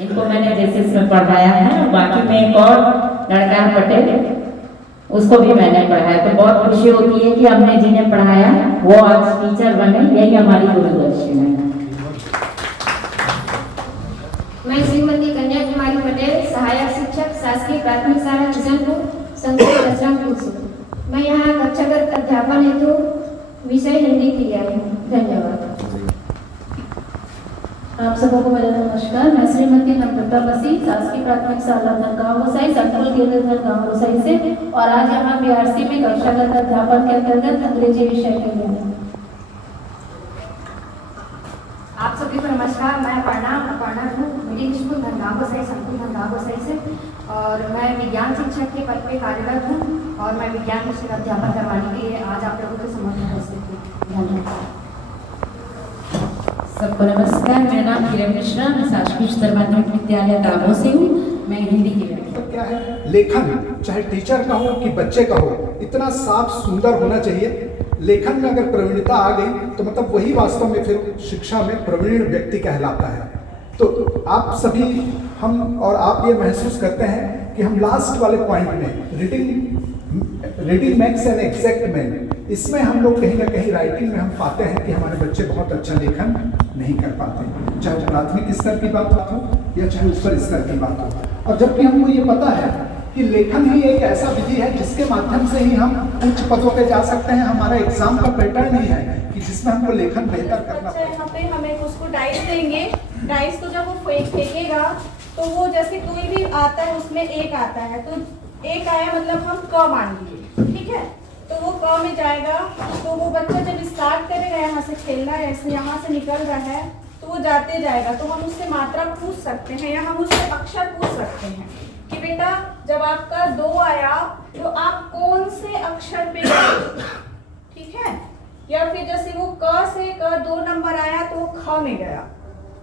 इनको मैंने जैसे इसमें पढ़ाया है, बाकी में एक और लड़का है पटेल, उसको भी मैंने पढ़ाया। तो बहुत खुशी होती है कि हमने जिन्हें पढ़ाया वो आज टीचर बने, यही हमारी दूरदर्शी है। मैं श्रीमती कन्या कुमारी पटेल, सहायक शिक्षक, शासकीय प्राथमिक शाला किशनपुर, संकुल बजरंगपुर से। मैं यहाँ कक्षागत अध्यापन हेतु विषय हिंदी के लिए आई हूँ। धन्यवाद। आप सबको मेरा नमस्कार। मैं श्रीमती नम्रता मसीह, शासकीय प्राथमिक शाला गाँव गोसाई, संकुल गिरधर गाँव गोसाई से, और आज यहाँ बीआरसी में कक्षागत अध्यापन के अंतर्गत अंग्रेजी विषय के लिए। आप सभी को नमस्कार। मैं अपर्णा हूँ, मिडिल स्कूल धनगांव गोसाई, संकुल धनगांव गोसाई से, और मैं विज्ञान शिक्षक के पद पे कार्यरत हूँ और मैं विज्ञान विषय का अध्यापन करवाने के लिए आज आप लोगों के समक्ष उपस्थित हूँ। धन्यवाद। सबको नमस्कार। मेरा नाम किरण मिश्रा, मैं शासकीय उच्चतर माध्यमिक विद्यालय दामोह से हूँ। मैं हिंदी की लड़की। क्या है, लेखन चाहे टीचर का हो कि बच्चे का हो, इतना साफ सुंदर होना चाहिए। लेखन में अगर प्रवीणता आ गई तो मतलब वही वास्तव में फिर शिक्षा में प्रवीण व्यक्ति कहलाता है। तो आप सभी, हम और आप ये महसूस करते हैं कि हम लास्ट वाले पॉइंट में reading makes an exact man, इसमें हम लोग कहीं ना कहीं राइटिंग में हम पाते हैं कि हमारे बच्चे बहुत अच्छा लेखन नहीं कर पाते, चाहे वो प्राथमिक स्तर की बात हो या चाहे ऊपर स्तर की बात हो। और जबकि हमको ये पता है कि लेखन ही एक ऐसा विधि है जिसके माध्यम से ही हम उच्च पदों पे जा सकते हैं। हमारा एग्जाम का पैटर्न ही है कि जिसमें हमको लेखन बेहतर करना पड़ता है। यहाँ पे हमें उसको डाइस देंगे, डाइस को जब वो फेंकेगा तो वो जैसे कोई भी आता है उसमें एक आता है, तो एक आया मतलब हम क मान लीजिए, ठीक है, तो वो क में जाएगा। तो वो बच्चा जब स्टार्ट करेगा यहाँ से खेलना है, यहाँ से निकल रहा है तो वो जाते जाएगा, तो हम उससे मात्रा पूछ सकते हैं या हम उससे अक्षर पूछ सकते हैं कि बेटा जब आपका 2 आया तो आप कौन से अक्षर पे गए, ठीक है। या फिर जैसे वो क से क 2 नंबर आया तो वो ख में गया।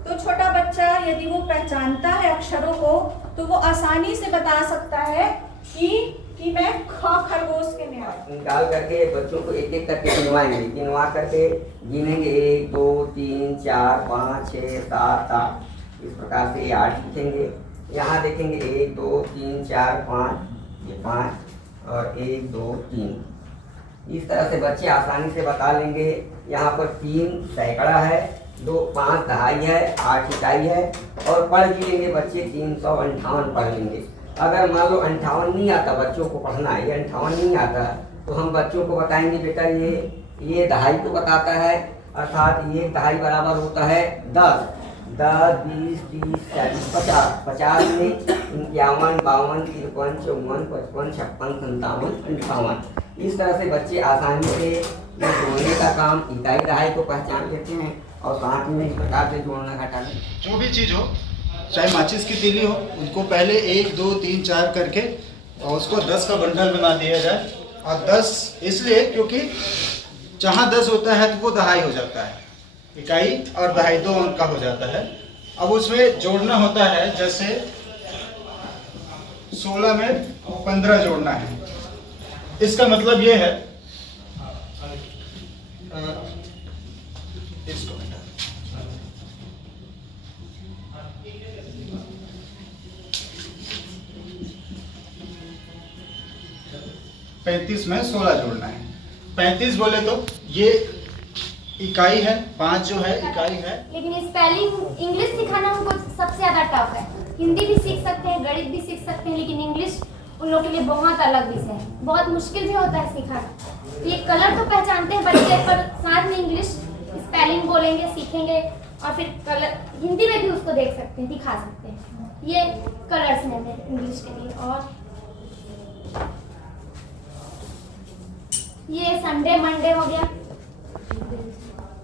तो छोटा बच्चा यदि वो पहचानता है अक्षरों को तो वो आसानी से बता सकता है कि मैं ख खरगोश के में आया। निकाल करके बच्चों को एक एक करके गिनवाएंगे, गिनवा करके गिनेंगे 1 2 3 4 5 6 7 8, इस प्रकार से 8 लिखेंगे। यहाँ देखेंगे 1 2 3 4 5, ये 5 और 1 2 3, इस तरह से बच्चे आसानी से बता लेंगे। यहाँ पर 3 सैकड़ा है, 5 दहाई है, 8 इकाई है, और पढ़ भी लेंगे बच्चे 358 पढ़ लेंगे। अगर मान लो 58 नहीं आता बच्चों को पढ़ना, ये 58 नहीं आता, तो हम बच्चों को बताएंगे बेटा ये दहाई को बताता है, अर्थात ये दहाई बराबर होता है 10, 10 20 30 40 50, 50 में 51 52 53 54 55 56 57 58। इस तरह से बच्चे आसानी से जोड़ने का काम, इकाई दहाई को पहचान लेते हैं और साथ में इस प्रकार से जोड़ना घटाना। जो भी चीज़ हो, चाहे माचिस की तीली हो, उनको पहले 1 2 3 4 करके और उसको 10 का बंडल बना दिया जाए। और 10 इसलिए क्योंकि जहाँ 10 होता है तो वो दहाई हो जाता है, इकाई और दहाई 2 अंक का हो जाता है। अब उसमें जोड़ना होता है, जैसे 16 में 15 जोड़ना है। इसका मतलब ये है, इसको 35 में 16 जोड़ना है। 35 बोले तो ये इकाई है, 5 जो है इकाई है। लेकिन स्पेलिंग इंग्लिश सिखाना उनको सबसे ज्यादा टफ है। हिंदी भी सीख सकते हैं, गणित भी सीख सकते हैं, लेकिन इंग्लिश उन लोगों के लिए बहुत अलग विषय है, बहुत मुश्किल भी होता है सिखाना। तो ये कलर तो पहचानते हैं बच्चे, पर साथ में इंग्लिश स्पेलिंग बोलेंगे, सीखेंगे, और फिर कलर हिंदी में भी उसको देख सकते हैं, दिखा सकते हैं। ये कलर्स हैं इंग्लिश के लिए। और ये संडे मंडे हो गया,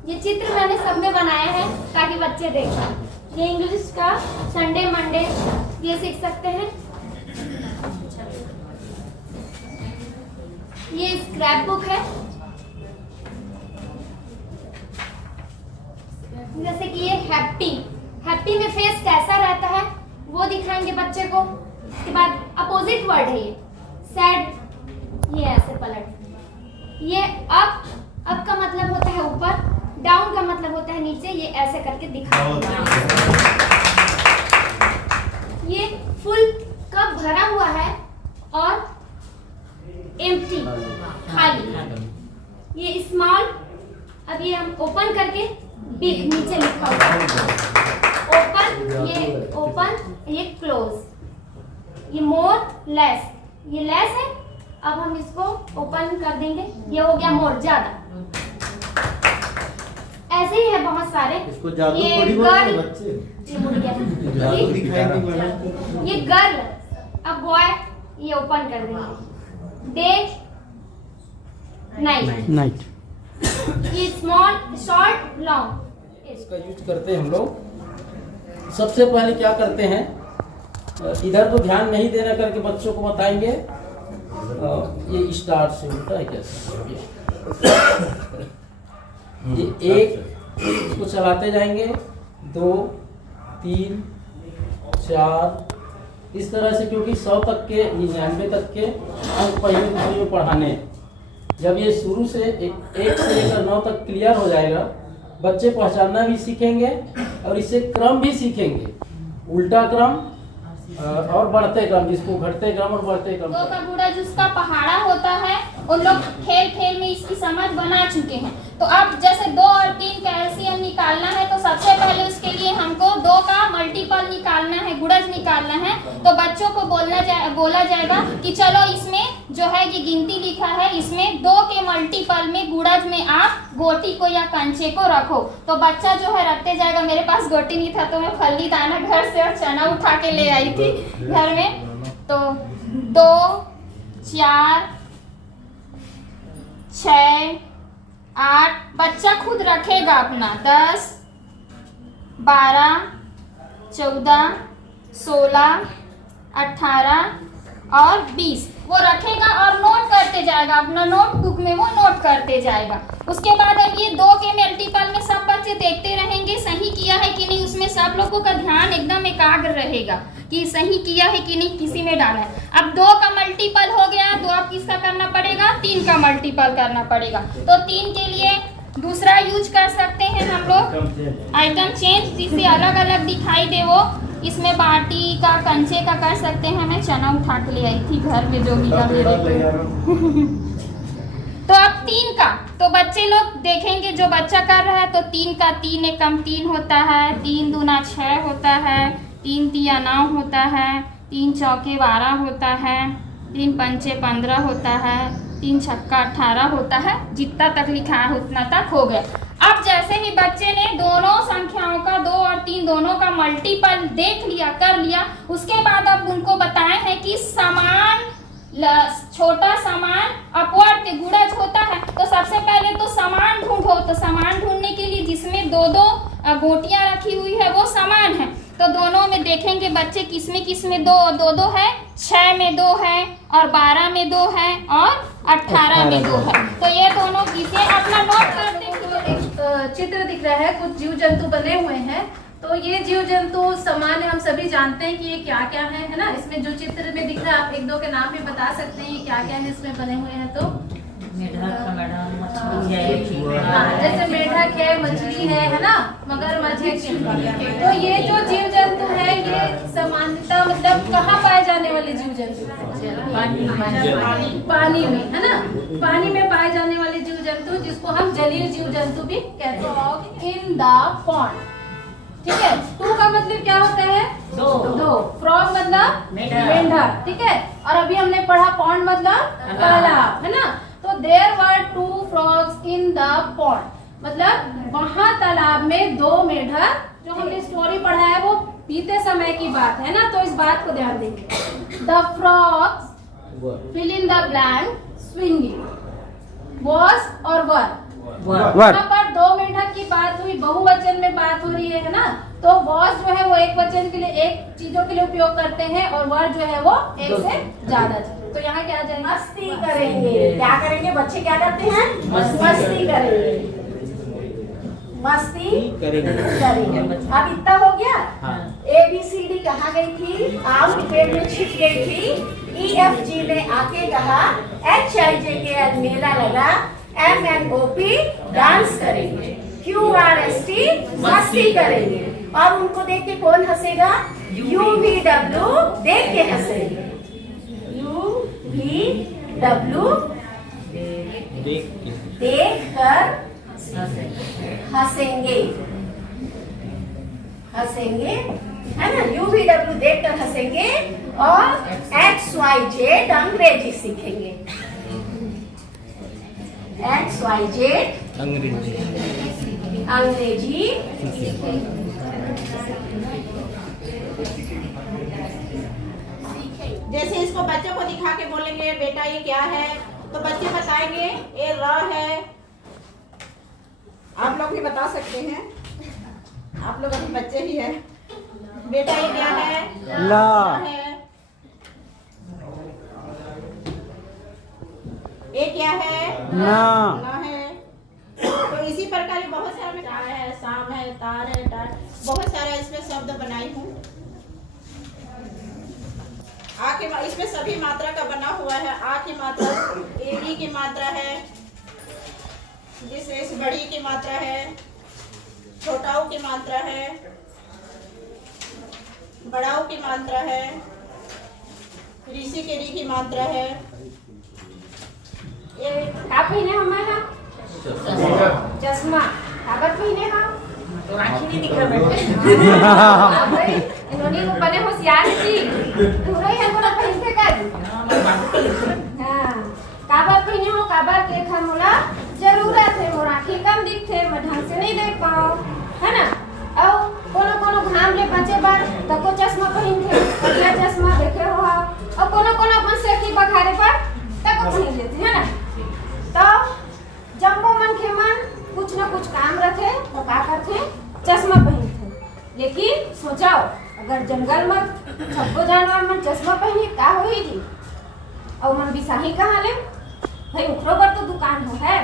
ये चित्र मैंने सब में बनाया है ताकि बच्चे देखें। ये इंग्लिश का संडे मंडे ये सीख सकते हैं। ये स्क्रैप बुक है, जैसे कि ये हैप्पी में फेस कैसा रहता है वो दिखाएंगे बच्चे को। उसके बाद अपोजिट वर्ड है ये सैड, ये ऐसे पलट, ये अप का मतलब होता है ऊपर, डाउन का मतलब होता है नीचे, ये ऐसे करके दिखाएंगे। ओपन, ये क्लोज, ये मोर, लेस, ये लेस है। अब हम इसको ओपन कर देंगे, ये हो गया मोर, ज्यादा। ऐसे ही है बहुत सारे। इसको जादू ये थोड़ी बोलते हैं गर्ल, बच्चे। ये मुड़ गया। जादू दिखाएंगे मैडम। ये गर्ल, अब बॉय, ये ओपन कर देंगे। डे, नाइट, नाइट ये स्मॉल, शॉर्ट, लॉन्ग। इसका यूज करते हैं हम लोग। सबसे पहले क्या करते हैं, इधर तो ध्यान नहीं देना करके बच्चों को बताएंगे। ये स्टार्ट से उल्टा है कैसे, ये एक इसको चलाते जाएंगे, 2 3 4 इस तरह से, क्योंकि 100 तक के 99 तक के अंक पहले दूसरे में पढ़ाने हैं। जब ये शुरू से 1 से लेकर 9 तक क्लियर हो जाएगा, बच्चे पहचानना भी सीखेंगे और इससे क्रम भी सीखेंगे, उल्टा क्रम और बढ़ते क्रम, जिसको घटते क्रम और बढ़ते क्रम। दो का गुड़ा जिसका पहाड़ा होता है, उन लोग खेल खेल में इसकी समझ बना चुके हैं। तो अब जैसे 2 और 3 का एलसीएम निकालना है, तो सबसे पहले उसके लिए हमको 2 का मल्टीपल निकालना है, गुणज निकालना है। तो बच्चों को बोला जाएगा कि चलो इसमें जो है ये गिनती लिखा है, इसमें 2 के मल्टीपल में गुणज में आप गोटी को या कंचे को रखो। तो बच्चा जो है रखते जाएगा। मेरे पास गोटी नहीं था तो मैं फल्ली दाना घर से और चना उठा के ले आई थी घर में। तो 2 4 6 8 बच्चा खुद रखेगा अपना, 10 12 14 16 18 और 20 वो रखेगा और नोट करते जाएगा, अपना नोटबुक में वो नोट करते जाएगा। उसके बाद अब ये 2 के मल्टीपल में सब बच्चे देखते रहेंगे सही किया है कि नहीं। उसमें सब लोगों का ध्यान एकदम एकाग्र रहेगा कि सही किया है कि नहीं, किसी में डाला है। अब 2 का मल्टीपल हो गया, 2 अब किसका करना पड़ेगा, 3 का मल्टीपल करना पड़ेगा। तो 3 के लिए दूसरा यूज कर सकते हैं हम लोग आइटम चेंज, जिससे अलग अलग दिखाई दे। वो इसमें बाटी का, कंचे का कर सकते हैं। मैं चना उठा के ले आई थी घर में, जो भी का तो अब 3 का, तो बच्चे लोग देखेंगे जो बच्चा कर रहा है। तो 3 का 3 एकम 3 होता है, 3 दूना 6 होता है, 3 तिया 9 होता है, 3 चौके 12 होता है, 3 पंचे 15 होता है, 3 छक्का 18 होता है। जितना तक लिखा है उतना तक हो गया। अब जैसे ही बच्चे ने दोनों संख्याओं का 2 और 3 दोनों का मल्टीपल देख लिया, कर लिया, उसके बाद अब उनको बताए हैं कि समान छोटा समान अपवर्ड के गुणज होता है। तो सबसे पहले तो समान ढूंढो। तो समान ढूंढने के लिए जिसमें 2-2 गोटियां रखी हुई है वो समान है। तो दोनों में देखेंगे बच्चे किसमें किसमें 2-2 है, 6 में 2 है और 12 में 2 है और 18 में 2 है। तो ये दोनों इसे अपना नोट करते हैं। एक चित्र दिख रहा है, कुछ जीव जंतु बने हुए हैं। तो ये जीव जंतु सामान्य हम सभी जानते हैं कि ये क्या क्या है ना। इसमें जो चित्र में दिख रहा है, आप 1-2 के नाम भी बता सकते हैं क्या क्या है इसमें बने हुए हैं। तो जैसे मेढक है, मछली है ना, मगरमच्छ है। तो ये जो जीव जंतु है ये सामान्यतः मतलब कहाँ पाए जाने वाले जीव जंतु, पानी में, है ना। पानी में पाए जाने वाले जीव जंतु जिसको हम जलीय जीव जंतु भी कहते हैं। इन द पॉन्ड, ठीक है। 2 का मतलब क्या होता है, 2। फ्रॉग मतलब मेंढक, ठीक है। और अभी हमने पढ़ा पॉन्ड मतलब तालाब, है ना। तो there were 2 frogs in the pond, मतलब वहां तालाब में 2 मेढक। जो हमने स्टोरी पढ़ा है वो बीते समय की बात है ना, तो इस बात को ध्यान देंगे। The frogs fill in the blank swinging was और were। यहाँ पर 2 मेढक की बात हुई, बहुवचन में बात हो रही है ना। तो was जो है वो एक वचन के लिए, एक चीजों के लिए उपयोग करते हैं, और were जो है वो एक से ज्यादा चीज। तो यहाँ क्या जाएगा, मस्ती करेंगे। क्या करेंगे बच्चे, क्या करते हैं, मस्ती करेंगे, मस्ती करेंगे। अब इतना हो गया। ABCD कहाँ गई थी, आम के पेड़ में छिप गई थी। EFG ने आके कहा HIJK मेला लगा। MNOP डांस करेंगे। QRST मस्ती करेंगे। और उनको देख के कौन हंसेगा, UVW देख के हंसेंगे। UVW देख कर हंसेंगे, हंसेंगे। है ना, UVW देखकर हंसेंगे और XYZ अंग्रेजी सीखेंगे। XYZ अंग्रेजी जैसे इसको बच्चों को दिखा के बोलेंगे बेटा ये क्या है, तो बच्चे बताएंगे ये र है। आप लोग भी बता सकते हैं, आप लोग अभी बच्चे ही हैं। बेटा ये क्या है? ला है। ये क्या है? ना है। तो इसी प्रकार बहुत सारे चार है, शाम है, तार है, टार, बहुत सारा इसमें शब्द बनाई हूँ। आ के इसमें सभी मात्रा का बना हुआ है। आ की मात्रा, ए की मात्रा है, जिस बड़ी की मात्रा है, छोटाऊ की मात्रा है, बड़ाऊ की मात्रा है, ऋषि के री की मात्रा है। ये का पहने हमारा चश्मा, काबर पहने हम तो आँखी नहीं दिख रहा भाई, इन्होंने वो बने होशियार जी पूरा ही हमको पहनते कर। हाँ, काबर पहने हो, काबर के खा मोला जरूरत है, मोर आँखी कम दिखते, मैं ढंग से नहीं देख पाओ, है ना। और कोनो घाम ले बचे बार तको चश्मा पहनते, पतला चश्मा देखे हो, और कोनो अपन सेकी बखारे पर तको पहन लेते, है ना। तो जम्बो मन के मन कुछ न कुछ काम रखे तो का करते चश्मा पहनते। लेकिन सोचाओ अगर जंगल में छप्पो जानवर मन चश्मा पहने का होई जी, और मन बिसाही कहाँ ले भाई, उखरो पर तो दुकान हो है।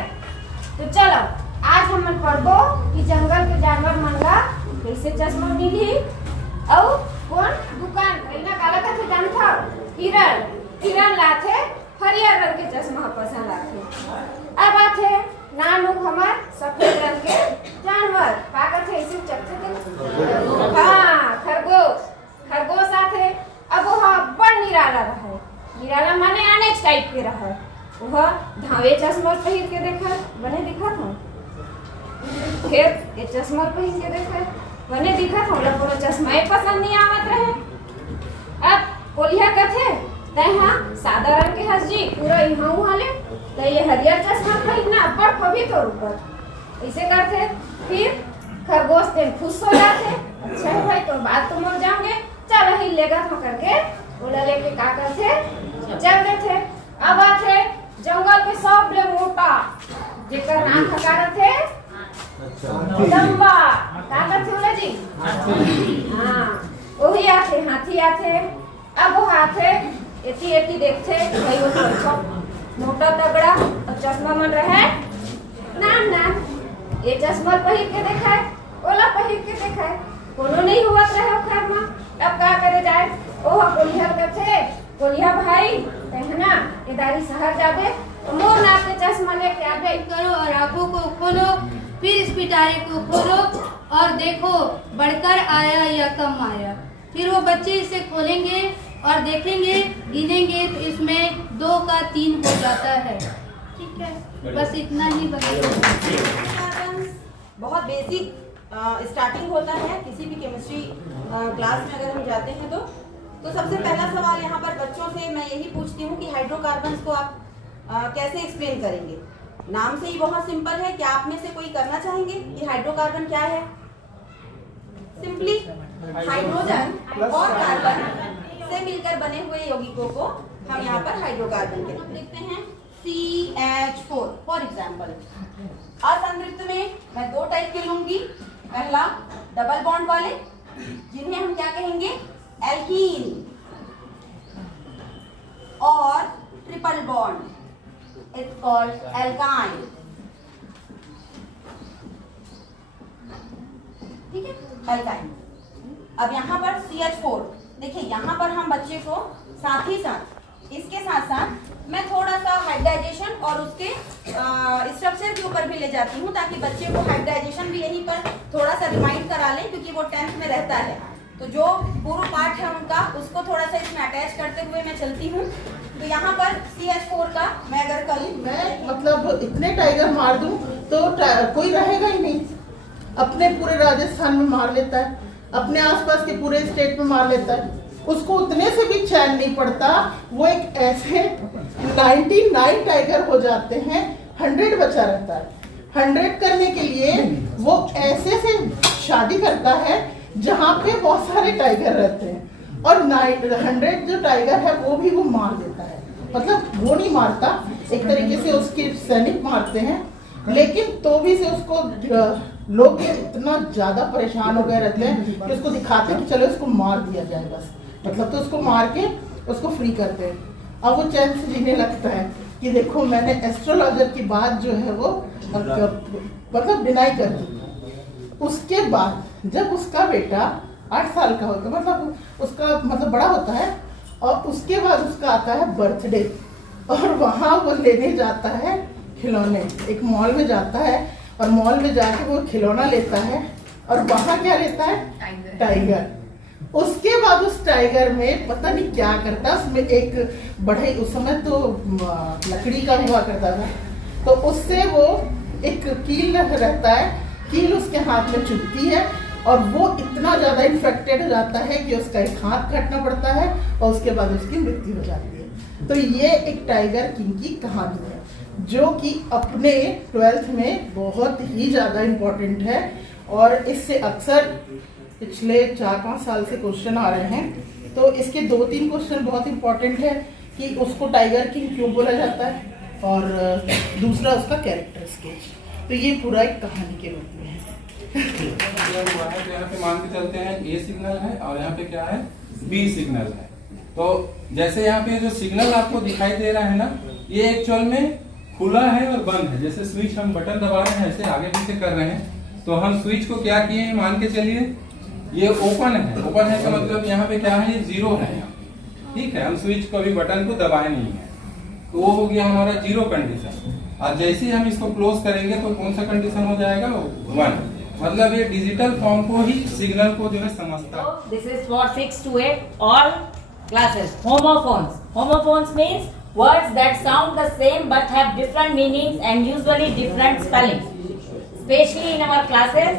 तो चलो आज हम पढ़बो कि जंगल के जानवर मन ला कैसे चश्मा मिली और कौन दुकान कहीं काला का थे जान था। किरण लाथे हरियर रंग के चश्मा पसंद आते। अब आते नानू हमार सफेद रंग के जानवर का करते ऐसे चकते थे। हाँ, खरगोश आते। अब वह बड़ निराला रहा, निराला माने अनेक टाइप के रहा। वह धावे चश्मा पहन के देखा बने दिखा था, फिर ये चश्मा पहन के देखा बने दिखा था, लोग चश्मा पसंद नहीं आवत रहे। अब कोलिया कथे तहाँ सादा रंग के हंस जी पूरा यहाँ वाले तो ये हरियर चश्मा पहनना बड़ पवित्र ऊपर ऐसे करते। फिर खरगोश दिन खुश हो जाते, अच्छा है भाई तो बात तुम हो जाओगे, चल ही लेगा तो करके बोला लेके का करते चल देते। अब आते जंगल के सब ले मोटा जेकर नाम खकार थे लंबा का करते बोला जी। हाँ वही आते, हाथी आते। अब वो आते एती देखते भाई वो तो मोटा तगड़ा और चश्मा मन रहे नाम ये चश्मा पहन के देखा है, ओला पहन के देखा है, कोनो नहीं हुआ रहे ओकर में। अब का करे जाए, ओह कोलिया करते कोलिया भाई कहना इदारी शहर जाबे तो मोर नाप के चश्मा लेके आबे करो और आंखों को खोलो, फिर इस पिटारे को खोलो और देखो बढ़कर आया या कम आया। फिर वो बच्चे इसे खोलेंगे और देखेंगे, गिनेंगे तो इसमें 2 का 3 हो जाता है। ठीक है, बस इतना ही बताइए। बहुत बेसिक स्टार्टिंग होता है किसी भी केमिस्ट्री क्लास में अगर हम जाते हैं तो सबसे पहला सवाल यहाँ पर बच्चों से मैं यही पूछती हूँ कि हाइड्रोकार्बन्स को आप कैसे एक्सप्लेन करेंगे। नाम से ही बहुत सिंपल है, क्या आप में से कोई करना चाहेंगे कि हाइड्रोकार्बन क्या है? सिंपली हाइड्रोजन और कार्बन से मिलकर बने हुए यौगिकों को हम यहाँ पर हाइड्रोकार्बन के नाम लिखते हैं CH4 फॉर एग्जाम्पल। असंतृप्त में मैं 2 टाइप के लूंगी। पहला डबल बॉन्ड वाले जिन्हें हम क्या कहेंगे एल्कीन, और triple bond it's called alkyne. ठीक है, एल्काइन। अब यहाँ पर CH4 देखिए, यहाँ पर हम बच्चे को साथ ही साथ इसके साथ साथ मैं थोड़ा सा हाइब्रिडाइजेशन और उसके स्ट्रक्चर के ऊपर भी ले जाती हूँ ताकि बच्चे को हाइब्रिडाइजेशन भी यहीं पर थोड़ा सा रिमाइंड करा लें, क्योंकि वो 10th में रहता है तो जो पूर्व पाठ है उनका उसको थोड़ा सा इसमें अटैच करते हुए मैं चलती हूँ। तो यहाँ पर CH4 का मैं अगर कल मैं मतलब इतने टाइगर मार दूँ तो कोई रहेगा ही नहीं, अपने पूरे राजस्थान में मार लेता है। अपने आसपास के पूरे स्टेट में मार लेता है, उसको उतने से भी चैन नहीं पड़ता, वो एक ऐसे 99 टाइगर हो जाते हैं, 100 बचा रहता है। 100 करने के लिए वो ऐसे से शादी करता है जहाँ पे बहुत सारे टाइगर रहते हैं, और 100 जो टाइगर है वो भी वो मार देता है। मतलब वो नहीं मारता, एक तरीके से उसके सैनिक मारते हैं, लेकिन तो भी से उसको लोग इतना ज्यादा परेशान हो गए रहते हैं कि उसको दिखाते हैं कि चलो इसको मार दिया जाए बस, मतलब तो उसको मार के उसको फ्री करते हैं। अब वो चैन से जीने लगता है कि देखो मैंने एस्ट्रोलॉजर की बात जो है वो मतलब डिनाई कर दी। उसके बाद जब उसका बेटा 8 साल का होता है, मतलब उसका मतलब बड़ा होता है, और उसके बाद उसका आता है बर्थडे, और वहाँ वो लेने जाता है खिलौने, एक मॉल में जाता है, और मॉल में जाके वो खिलौना लेता है, और वहाँ क्या लेता है? टाइगर। उसके बाद उस टाइगर में पता नहीं क्या करता है, उसमें एक बड़े, उस समय तो लकड़ी का हुआ करता था, तो उससे वो एक कील रहता है, कील उसके हाथ में चुभती है, और वो इतना ज़्यादा इन्फेक्टेड हो जाता है कि उसका एक हाथ काटना पड़ता है, और उसके बाद उसकी मृत्यु हो जाती है। तो ये एक टाइगर किंग की कहानी है, जो कि अपने 12th में बहुत ही ज़्यादा इम्पोर्टेंट है, और इससे अक्सर पिछले 4-5 साल से क्वेश्चन आ रहे हैं। तो इसके 2-3 क्वेश्चन बहुत इम्पोर्टेंट है कि उसको टाइगर किंग क्यों बोला जाता है, और दूसरा उसका कैरेक्टर स्केच। तो ये पूरा एक कहानी के रूप में है। यहाँ पे मान के चलते हैं ए सिग्नल है, और यहाँ पे क्या है? बी सिग्नल है। तो जैसे यहाँ पे जो सिग्नल आपको दिखाई दे रहा है ना, ये एक्चुअल में खुला है और बंद है। जैसे स्विच हम बटन दबा रहे हैं, ऐसे आगे पीछे कर रहे हैं, तो हम स्विच को क्या किए हैं, मान के चलिए ये ओपन है। ओपन है का मतलब यहाँ पे क्या है? ये 0 है यहाँ, ठीक है। हम स्विच को अभी बटन को दबाए नहीं है, तो वो हो गया हमारा 0 कंडीशन। और जैसे ही हम इसको क्लोज करेंगे तो कौन सा कंडीशन हो जाएगा? 1। मतलब ये डिजिटल फॉर्म को ही, सिग्नल को जो है समझता है। This is for 6 to 8 all classes. Homophones. Homophones means words that sound the same but have different meanings and usually different spellings. Especially in our classes,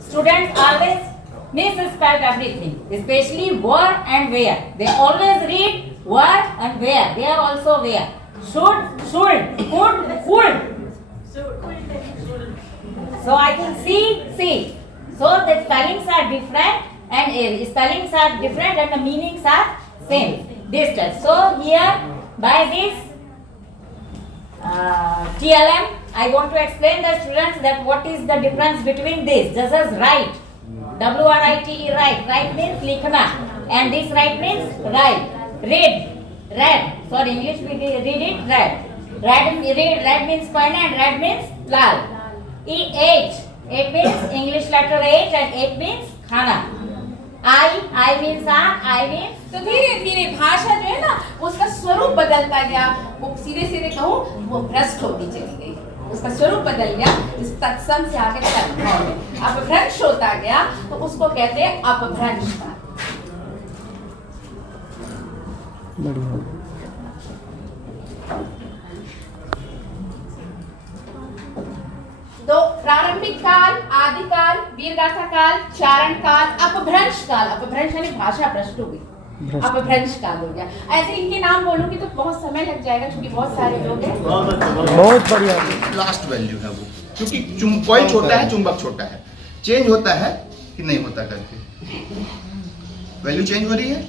students always misspell everything, especially where and where. They always read where and where. They are also where. Should, could, would. So I think see. So the spellings are different and spellings are different and the meanings are same. This type. So here by this TLM, I want to explain the students that what is the difference between this. Just as write, WRITE, write. Write means likhna, and this write means write. Read. Sorry, English we read it red. Red means pen and red means lal. Eight means English letter H and 8 means खाना. I means I means. तो धीरे धीरे भाषा जो है ना, उसका स्वरूप बदलता गया। वो सीधे कहूँ, वो भ्रष्ट होती चली गई, उसका स्वरूप बदल गया। इस तत्सम से आगे तत्भाव में अपभ्रंश होता गया, तो उसको कहते हैं अपभ्रंश। तो प्रारंभिक काल, आदिकाल, वीरगाथा काल, चारण काल, अपभ्रंश काल। अपभ्रंश यानी भाषा भ्रष्ट हो गई, अपभ्रंश काल हो गया। ऐसे इनके नाम बोलूंगी तो बहुत समय लग जाएगा, क्योंकि बहुत सारे लोग हैं। बहुत बढ़िया। लास्ट वैल्यू है वो, क्योंकि कॉइल छोटा है, चुंबक छोटा है, चेंज होता है कि नहीं होता करके वैल्यू चेंज हो रही है,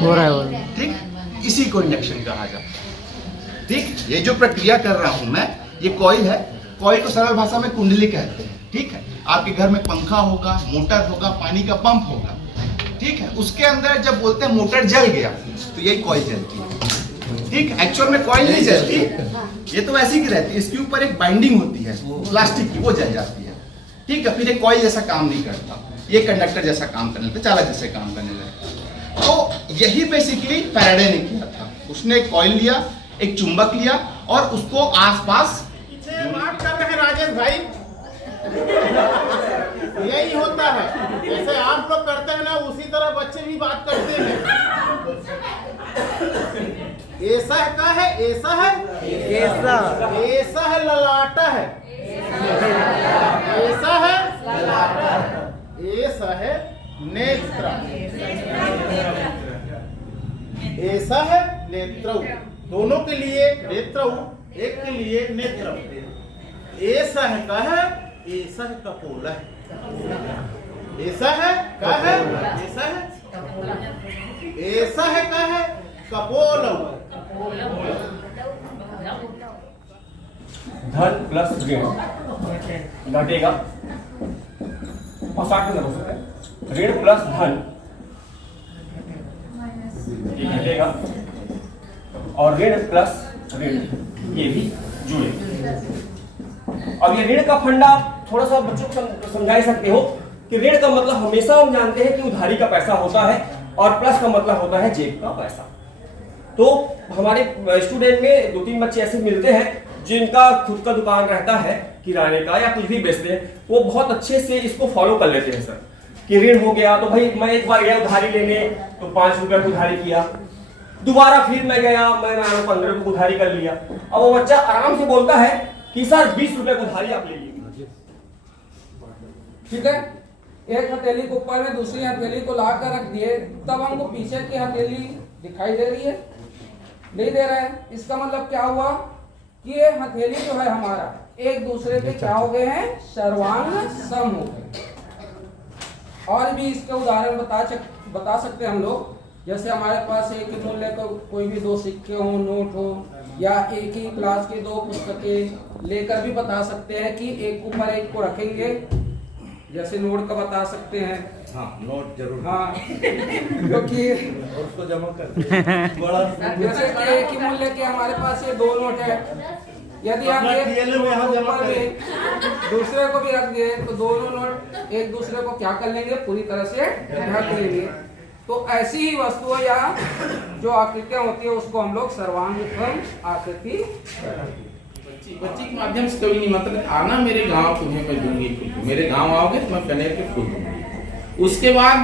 हो रहा है, ठीक। इसी को इंडक्शन कहा जाता है, ठीक। ये जो प्रक्रिया कर रहा हूं मैं, ये कॉइल है। कॉइल को सरल भाषा में कुंडली कहते हैं, ठीक है। आपके घर में पंखा होगा, मोटर होगा, पानी का पंप होगा, ठीक है। उसके अंदर जब बोलते हैं मोटर जल गया, तो यही कॉइल जलती है, ठीक। एक्चुअल में कॉइल नहीं जलती, ये तो वैसी की रहती है। इसके ऊपर एक बाइंडिंग होती है प्लास्टिक की, वो जल जाती है, ठीक है। फिर एक कॉइल जैसा काम नहीं करता, ये कंडक्टर जैसा काम करने लगता, चालक जैसे काम करने लगता। तो यही बेसिकली फैराडे ने किया था। उसने एक कॉइल लिया, एक चुंबक लिया, और उसको आसपास बात कर रहे हैं राजेश भाई, यही होता है। जैसे आप लोग करते हैं ना, उसी तरह बच्चे भी बात करते हैं। ऐसा है, क्या है? ऐसा है, ऐसा है, ललाटा है, ऐसा है, ऐसा है, नेत्र। ऐसा है नेत्रौ, दोनों के लिए नेत्रौ, एक के लिए नेत्रौ। ऐसा है का है, ऐसा है कपोल है, ऐसा है का है, ऐसा है, ऐसा है का है कपोल। धन प्लस ऋण घटेगा और साथ में ऋण प्लस धन ये घटेगा और ऋण प्लस ऋण ये भी जुड़े। अब ये ऋण का फंडा थोड़ा सा बच्चों को समझा सकते हो कि ऋण का मतलब हमेशा हम जानते हैं कि उधारी का पैसा होता है और प्लस का मतलब होता है जेब का पैसा। तो हमारे स्टूडेंट में 2-3 बच्चे ऐसे मिलते हैं जिनका खुद का दुकान रहता है किराने का या कुछ भी बेचते हैं, वो बहुत अच्छे से इसको फॉलो कर लेते हैं सर कि ऋण हो गया तो भाई मैं एक बार गया उधारी लेने तो 5 रुपए की उधारी किया, दोबारा फिर मैं गया मैंने 15 रुपए की उधारी कर लिया। अब वो बच्चा आराम से बोलता है कि सर 20 रुपए की उधारी आप ले लीजिए। ठीक है, एक हथेली के ऊपर में दूसरी हथेली को ला कर रख दिए, तब हमको पीछे की हथेली दिखाई दे रही है, नहीं दे रहा है। इसका मतलब क्या हुआ कि ये हथेली जो है हमारा एक दूसरे के क्या हो गए हैं, सर्वांग सम हो गए। और भी इसके उदाहरण बता सकते हैं हम लोग, जैसे हमारे पास एक ही मूल्य का कोई भी 2 सिक्के हो, नोट हो, या एक ही क्लास के 2 पुस्तकें लेकर भी बता सकते हैं कि एक ऊपर एक को रखेंगे, जैसे नोट का बता सकते हैं। हाँ, नोट जरूर। हाँ, क्योंकि उसको जमा कर बड़ा जैसे कि एक ही मूल्य के हमारे पास ये 2 नोट है, यदि आप दूसरे को भी रख दिए तो दोनों नोट एक दूसरे को क्या कर लेंगे, पूरी तरह से ढक लेंगे। तो ऐसी ही वस्तुएं या जो आकृतियां होती है उसको हम लोग सर्वांगसम आकृति। बच्ची के माध्यम से कभी नहीं, मतलब आना मेरे गांव तुम्हें मैं दूंगी फूल, मेरे गांव आओगे तो मैं कनेर के फूल दूंगी। उसके बाद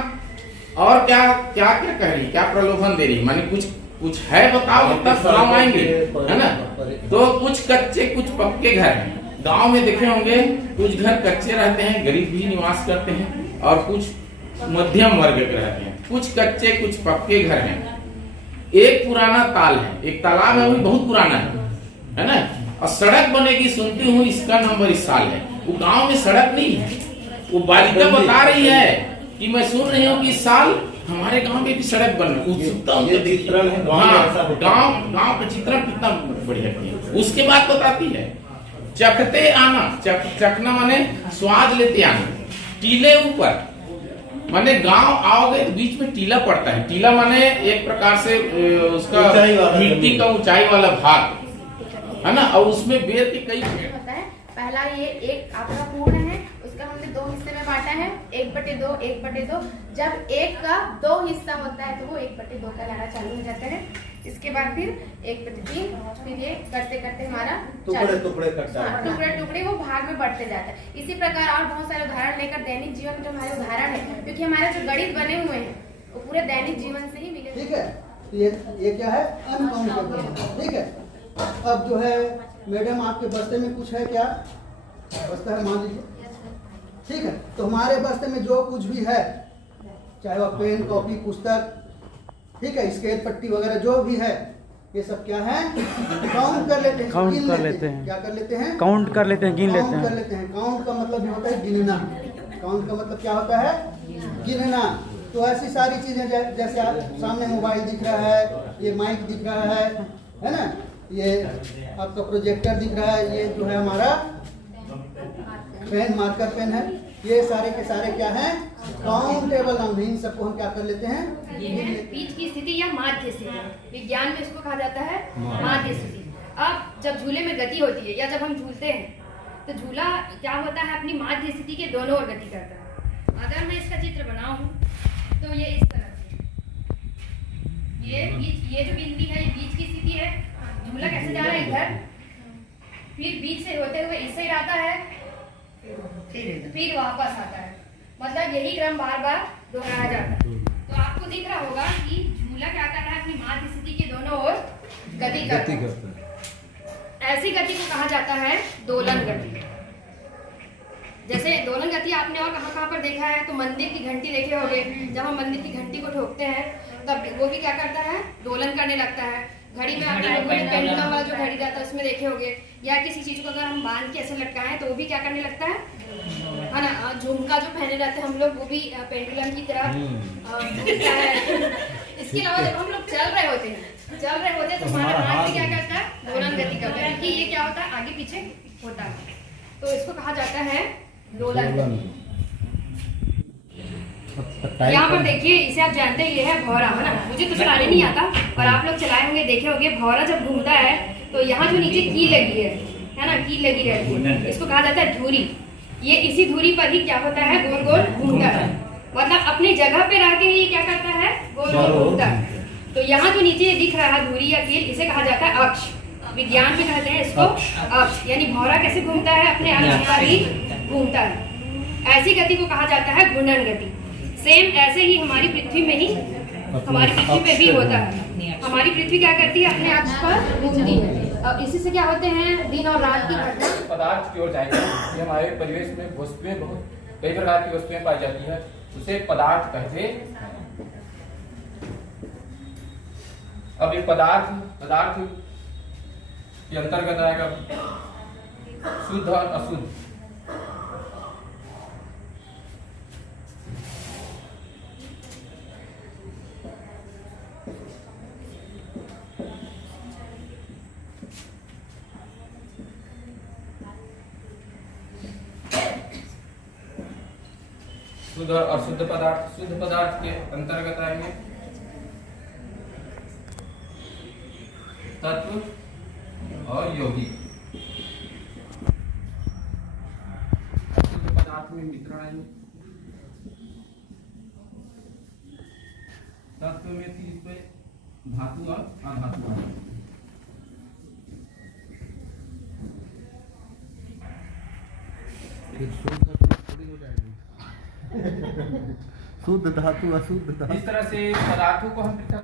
और क्या क्या क्या कह रही, क्या प्रलोभन दे रही, माने कुछ है बताओ तब काम आएंगे, है ना। तो कुछ कच्चे कुछ पक्के घर हैं, गांव में देखे होंगे कुछ घर कच्चे रहते हैं, गरीब भी निवास करते हैं, और कुछ मध्यम वर्ग के रहते हैं, कुछ कच्चे कुछ पक्के घर हैं। एक पुराना ताल है, एक तालाब है, वो भी बहुत पुराना है ना। और सड़क बनेगी सुनती हूँ, इसका नंबर इस साल है। वो गांव में सड़क नहीं है, वो बालिका बता रही है कि मैं सुन रही हूँ कि इस साल हमारे गांव में भी सड़क बन रही है। गांव का चित्रण कितना बढ़िया है। उसके बाद बताती है चखते आना, चखना माने स्वाद लेते आना, टीले ऊपर माने गांव आओगे तो बीच में टीला पड़ता है। टीला माने एक प्रकार से उसका मिट्टी का ऊंचाई वाला भाग है ना, और उसमें बेर के कई पेड़ होता है। पहला ये एक आपका पूर्ण है, उसका हमने 2 हिस्से में बांटा है, 1/2 1/2। जब एक का 2 हिस्सा होता है तो वो 1/2 कहलाना चालू हो जाता है। इसके बाद फिर 1/3, फिर ये करते करते हमारा टुकड़े करता है, टुकड़े वो भाग में बढ़ते जाता है। इसी प्रकार और बहुत सारे उदाहरण लेकर दैनिक जीवन में जो हमारे उदाहरण है, क्योंकि हमारे जो गणित बने हुए हैं वो पूरे दैनिक जीवन से ही मिले। ठीक है, ये क्या है, अनकाउंटेबल। ठीक है, अब जो है मैडम आपके बस्ते में कुछ है, क्या बस्ता है मान लीजिए। ठीक है, तो हमारे बस्ते में जो कुछ भी है, चाहे वह पेन, कॉपी, पुस्तक, ठीक है, स्केल, पट्टी वगैरह जो भी है, ये सब क्या है, काउंट कर लेते हैं, काउंट कर लेते हैं। क्या कर लेते हैं, काउंट कर लेते हैं, गिन लेते हैं। कर लेते हैं। काउंट का मतलब ये होता है गिनना। काउंट का मतलब क्या होता है, गिनना। तो ऐसी सारी चीजें जैसे सामने मोबाइल दिख रहा है, ये माइक दिख रहा है ना, ये आपका प्रोजेक्टर दिख रहा है, ये जो है हमारा पेन, मार्कर पेन है, ये सारे के सारे क्या हैं, काउंटेबल नाउन। इन सबको हम क्या कर लेते हैं, बीच की स्थिति या माध्य स्थिति, विज्ञान में इसको कहा जाता है माध्य स्थिति। अब जब झूले में गति होती है या जब हम झूलते हैं तो झूला क्या होता है, अपनी माध्य स्थिति के दोनों ओर गति करता है। अगर मैं इसका चित्र बनाऊं तो ये इस तरह से, ये जो बिंदी है ये बीच की स्थिति है। झूला कैसे जा रहा है, इधर, फिर बीच से होते हुए इस साइड आता है, फिर वापस आता है। मतलब यही क्रम बार बार दोहराया जाता है। तो आपको दिख रहा होगा कि झूला क्या कर रहा है, अपनी माध्य स्थिति के दोनों ओर गति करता है। ऐसी गति को कहा जाता है दोलन गति। जैसे दोलन गति आपने और कहाँ पर देखा है, तो मंदिर की घंटी देखे होंगे। जब हम मंदिर की घंटी को ठोकते हैं तब वो भी क्या करता है, दोलन करने लगता है। घड़ी में आपने पेंडुलम वाला जो घड़ी रहता है उसमें देखे होंगे, या किसी चीज को अगर हम बांध के ऐसे लटकाएं तो वो भी क्या करने लगता है ना। झुमका जो पहने रहते हैं हम लोग, वो भी पेंडुलम की तरह घूमता है। इसके अलावा जब हम लोग चल रहे होते हैं तो हमारा हाथ भी क्या करता है, दोलन गति करता है, कि ये क्या होता है, आगे पीछे होता है। तो इसको कहा जाता है दोलन गति। यहाँ पर देखिए, इसे आप जानते हैं, ये है भौरा, है ना। मुझे तो चलाने नहीं आता, पर आप लोग चलाए होंगे, देखे होंगे। भौरा जब घूमता है तो यहाँ जो नीचे कील लगी है ना, कील लगी रहती है, इसको कहा जाता है धुरी। ये इसी धुरी पर ही क्या होता है, गोल गोल घूमता है। मतलब अपनी जगह पे रह के ही क्या करता है, गोल गोल घूमता है। तो यहाँ जो नीचे दिख रहा है धुरी या कील, इसे कहा जाता है अक्ष। विज्ञान में कहते हैं इसको अक्ष। यानी भौरा कैसे घूमता है, अपने अक्ष पर ही घूमता है। ऐसी गति को कहा जाता है घूर्णन गति। सेम ऐसे ही हमारी पृथ्वी में ही, हमारी पृथ्वी पे भी होता है। हमारी पृथ्वी क्या करती है, अपने अक्ष पर घूमती है। अब इसी से क्या होते हैं, दिन और रात की घटना। पदार्थ की ओर जाएंगे, ये हमारे परिवेश में वस्तुएं, बहुत कई प्रकार की वस्तुएं पाई जाती है, उसे पदार्थ कहते हैं। अब ये पदार्थ के अंतर्गत आएगा शुद्ध और अशुद्ध। शुद्ध और अशुद्ध पदार्थ। शुद्ध पदार्थ के अंतर्गत आएंगे तत्व और योगी। अशुद्ध पदार्थ में मिश्रण आएंगे। तत्व में फिर इस पे धातु और अधातु आएंगे। शुद्ध धातु अशुद्ध धातु। इस तरह से पदार्थों को हम